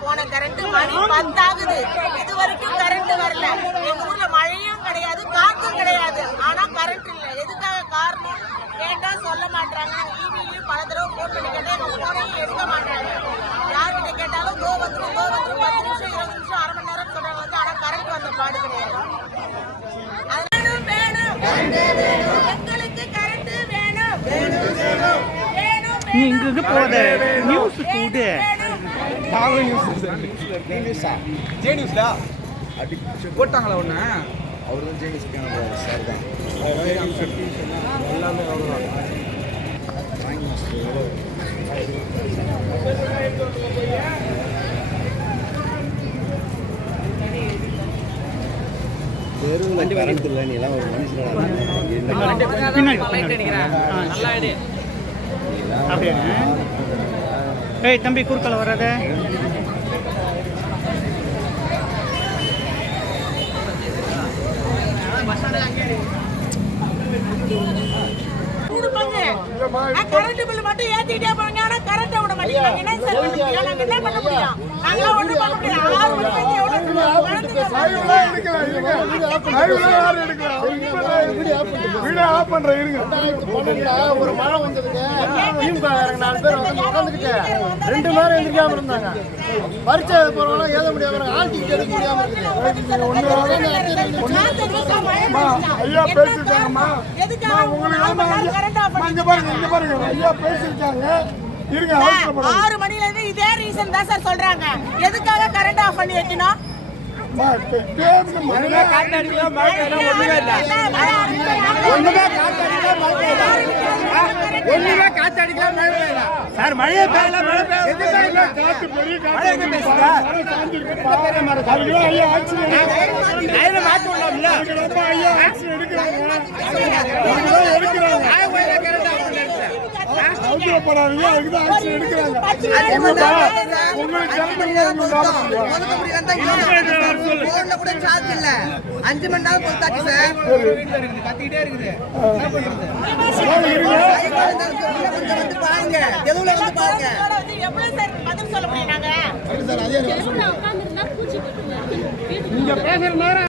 போன கரண்ட் மணி பத்தாகுது. இது வரைக்கும் கரண்ட் வரல. எங்க ஊர்ல மழையும் கிடையாது காத்தும் கிடையாது. ஆனா கரண்ட் இல்ல. எதுக்காக காரணம்? கேட்டா சொல்ல மாட்டாங்க ஈவிலையும் பல தடவை போன் பண்ணி கேட்டா எங்க போனையும் எடுக்க மாட்டாங்க. யார்கிட்ட கேட்டாலும் கோ வந்துடும் கோ வந்துடும் பத்து நிமிஷம் இருபது நிமிஷம் அரை மணி நேரம் சொல்றாங்க வந்து ஆனா கரண்ட் வந்த பாடு கிடையாது. எங்களுக்கு கரண்ட் வேணும். வேணும் வேணும். நீ இங்கிருந்து போத நியூஸ் கூடு. ஜே நியூஸ்ல போட்டாங்களா ஒன்று அவர் தான் ஜேடிஸ்க்கான சார் தான். எல்லாமே வாங்கி மாஸ்டர் தெருவில் கரண்ட் இல்லை நீ எல்லாம் ஒரு பின்னாடி. சரி. அப்படியே? ஏய் தம்பி குறுக்கல வராத கொடுப்பாங்க. நான் மட்டும் ஏத்திட்டே போறாங்க. ஆனா current விட மாட்டேங்கிறாங்க. என்ன சார் பண்ண முடியும்? நாங்க என்ன பண்ண முடியும்? நாங்களாம் ஒண்ணும் பண்ண ஆறு மணி ஒரு மழை வந்ததுங்க திமுக நாலு பேர் உட்காந்துக்கிட்டு ரெண்டு மணி நேரம் எந்திரிக்காம இருந்தாங்க பரிச்சை போறவங்க எழுத முடியாம ஆள்கிட்ட எடுக்க முடியாம ஐயா பேசிருக்காங்கம்மா இங்க பாருங்க இங்க பாருங்க ஐயா இருங்க ஆறு மணில இருந்து இதே ரீசன் தான் சார் சொல்றாங்க. எதுக்காக கரண்ட் ஆஃப் பண்ணி வைக்கணும்? மழையே காத்தடிக்கல மழை ஒண்ணுமே இல்ல ஒண்ணுமே காத்தடிக்கல மழை பெய்யல ஒண்ணுமே காத்தடிக்கல மழை பெய்யல சார் மழையே பெய்யல மழை பெய்யல காத்து பெரிய மழை எங்க காத்து பேசுறா? சாஞ்சிருக்குப்பா. அதுக்கெல்லாம் ஐயா ஆக்ஷன் எடுக்கிறாங்க. கையில மாத்தி விடலாம்ல அதுக்கெல்லாம் ஐயா ஆக்ஷன் எடுக்கிறாங்க எடுக்கிறாங்க ஆய போயில கரெக்டா இல்லையா? போன்ல கூட சார்ஜ் இல்ல அஞ்சு மணி நேரம் கொடுத்தாச்சு சார் கத்திக்கிட்டே இருக்குது. கொஞ்சம் வந்து பாருங்க வந்து பாருங்க எவ்வளவு சார் பதில் சொல்ல முடியும் நாங்க சார் அதே நீங்க பேசுற நேரம்